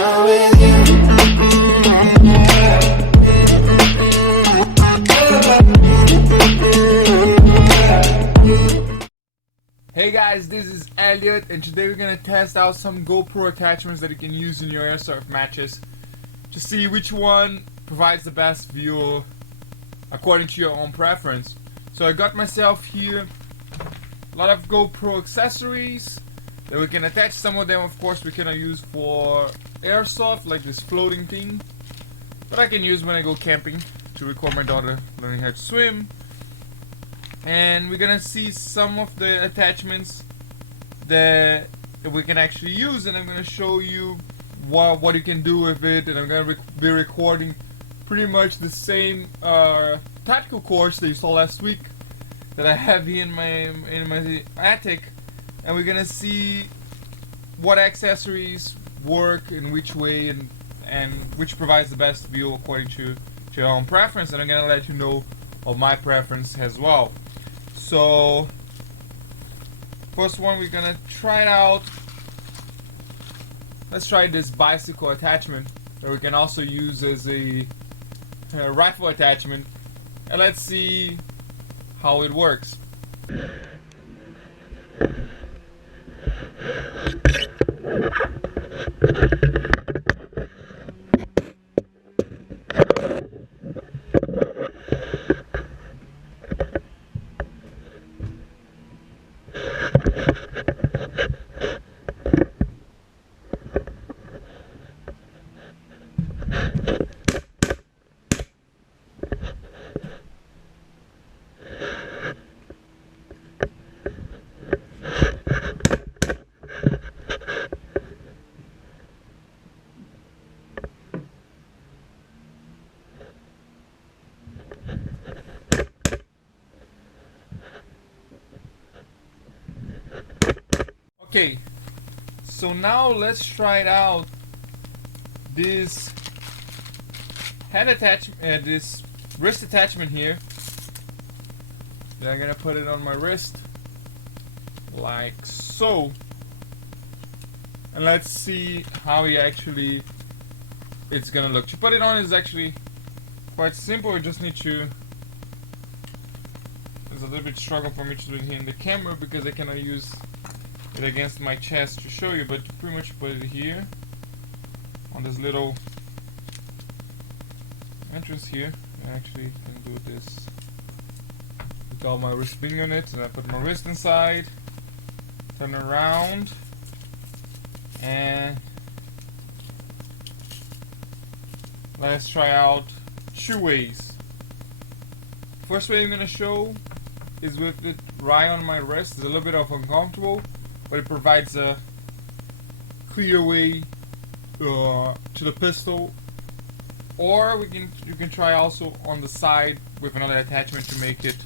down with you. Hey guys, this is Elliot, and today we're gonna test out some GoPro attachments that you can use in your airsoft matches to see which one provides the best view according to your own preference. So I got myself here a lot of GoPro accessories that we can attach. Some of them, of course, we cannot use for airsoft, like this floating thing, but I can use when I go camping to record my daughter learning how to swim. And we're gonna see some of the attachments that we can actually use, and I'm gonna show you what you can do with it. And I'm gonna be recording pretty much the same tactical course that you saw last week that I have here in my attic, and we're gonna see what accessories work in which way and which provides the best view according to your own preference. And I'm gonna let you know of my preference as well. So first one, we're gonna try it out. Let's try this bicycle attachment that we can also use as a rifle attachment, and let's see how it works. Okay, so now let's try it out. This head attachment, this wrist attachment here. Then I'm gonna put it on my wrist like so, and let's see how it's gonna look. To put it on is actually quite simple. You just need to. It's a little bit struggle for me to do it here in the camera because I cannot use it against my chest to show you, but pretty much put it here on this little entrance here. I actually can do this without my wrist being on it, and I put my wrist inside, turn around, and let's try out two ways. First way I'm gonna show is with it right on my wrist. It's a little bit uncomfortable, but it provides a clear way to the pistol. Or you can try also on the side with another attachment to make it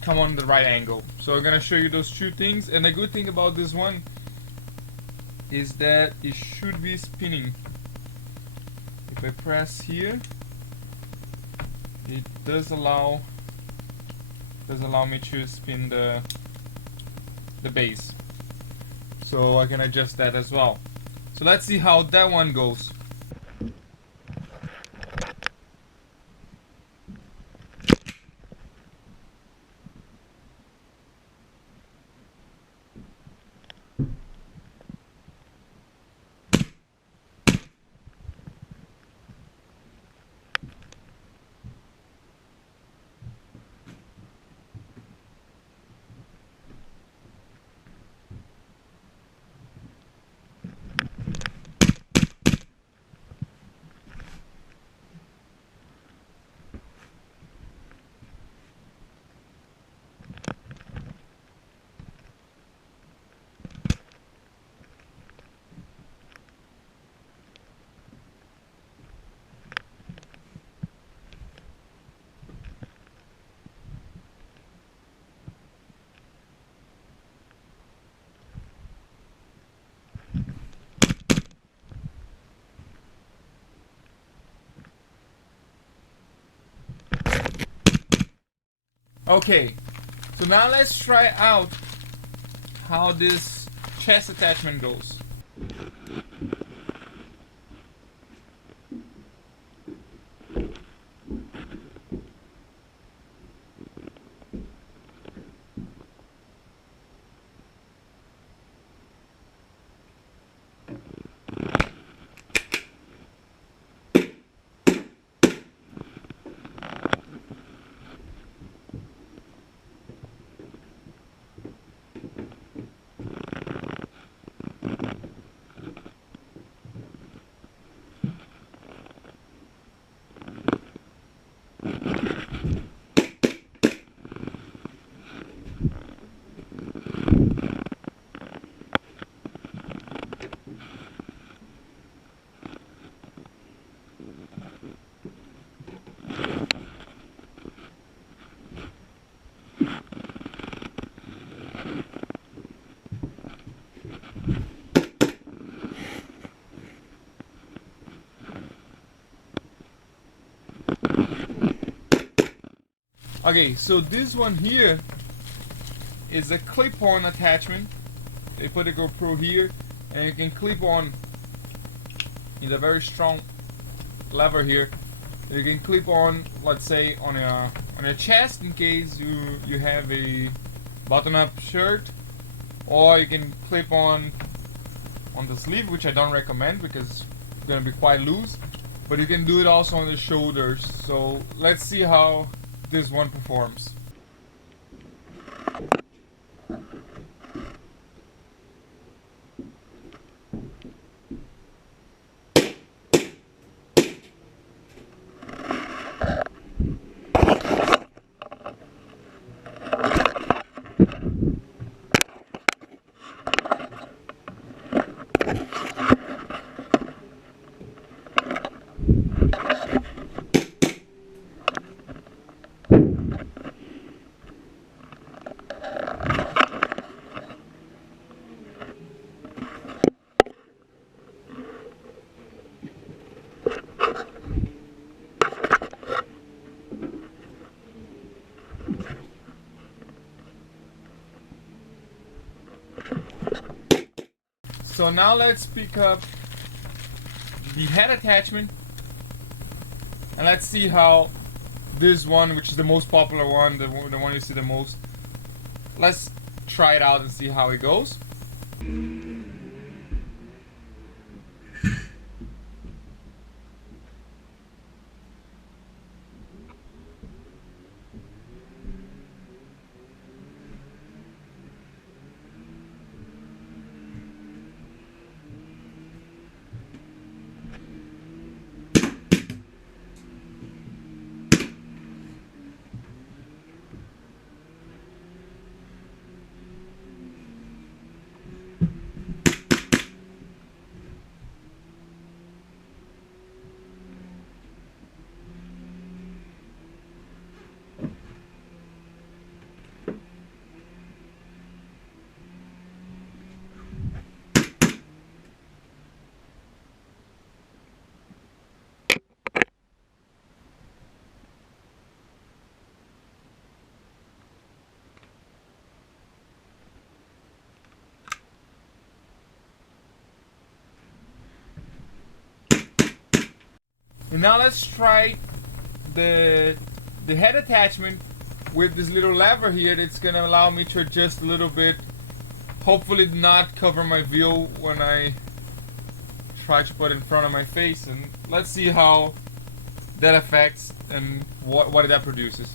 come on the right angle. So I'm gonna show you those two things. And the good thing about this one is that it should be spinning. If I press here, it does allow me to spin the base, so I can adjust that as well. So let's see how that one goes. Okay, so now let's try out how this chest attachment goes. Okay, so this one here is a clip-on attachment. They put a GoPro here, and you can clip on in a very strong lever here. You can clip on, let's say, on a chest in case you have a button-up shirt, or you can clip on the sleeve, which I don't recommend because it's gonna be quite loose. But you can do it also on the shoulders. So let's see how this one performs. So now let's pick up the head attachment and let's see how this one, which is the most popular one, the one you see the most, let's try it out and see how it goes. And now let's try the head attachment with this little lever here that's gonna allow me to adjust a little bit. Hopefully not cover my view when I try to put it in front of my face, and let's see how that affects and what that produces.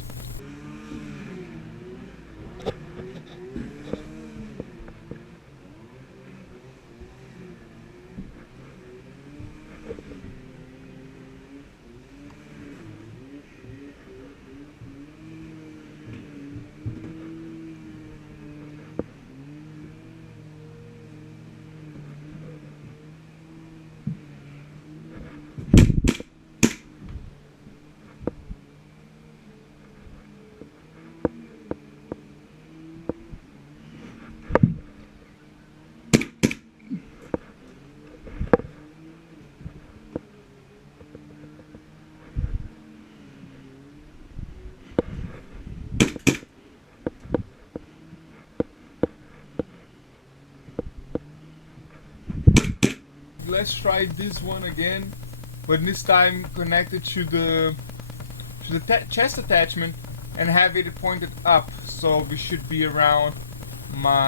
let's try this one again, but this time connected to the chest attachment and have it pointed up, so we should be around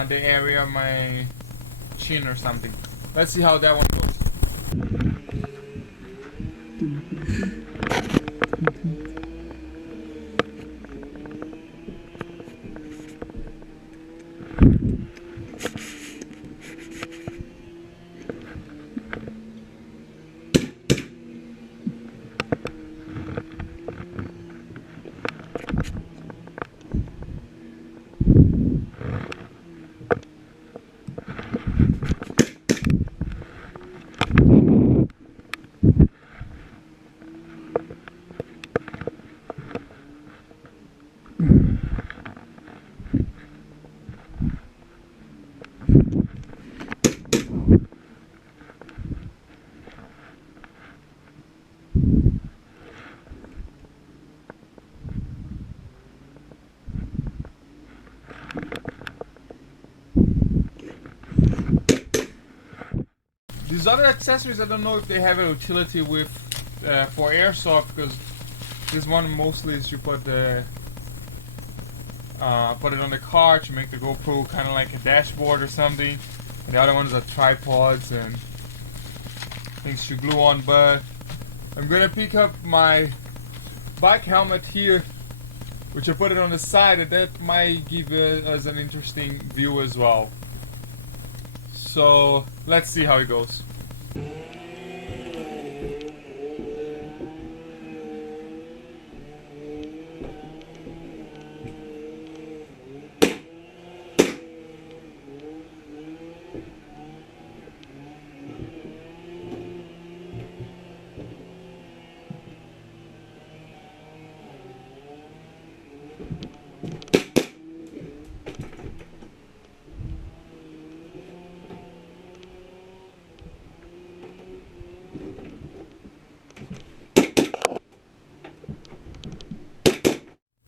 the area of my chin or something. Let's see how that one goes. These other accessories, I don't know if they have a utility with for airsoft, because this one mostly is you put it on the car to make the GoPro kind of like a dashboard or something, and the other ones are tripods and things to glue on. But I'm gonna pick up my bike helmet here, which I put it on the side, and that might give us an interesting view as well. So let's see how it goes.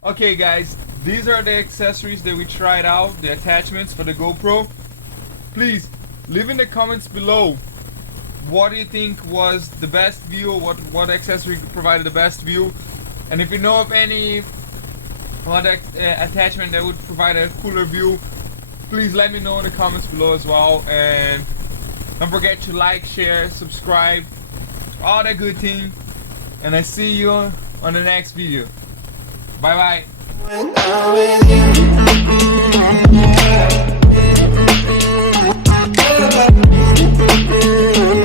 Okay guys, these are the accessories that we tried out, the attachments for the GoPro. Please leave in the comments below what do you think was the best view, what accessory provided the best view, and if you know of any other attachment that would provide a cooler view, please let me know in the comments below as well. And don't forget to like, share, subscribe, all that good thing, and I see you on the next video. Bye bye.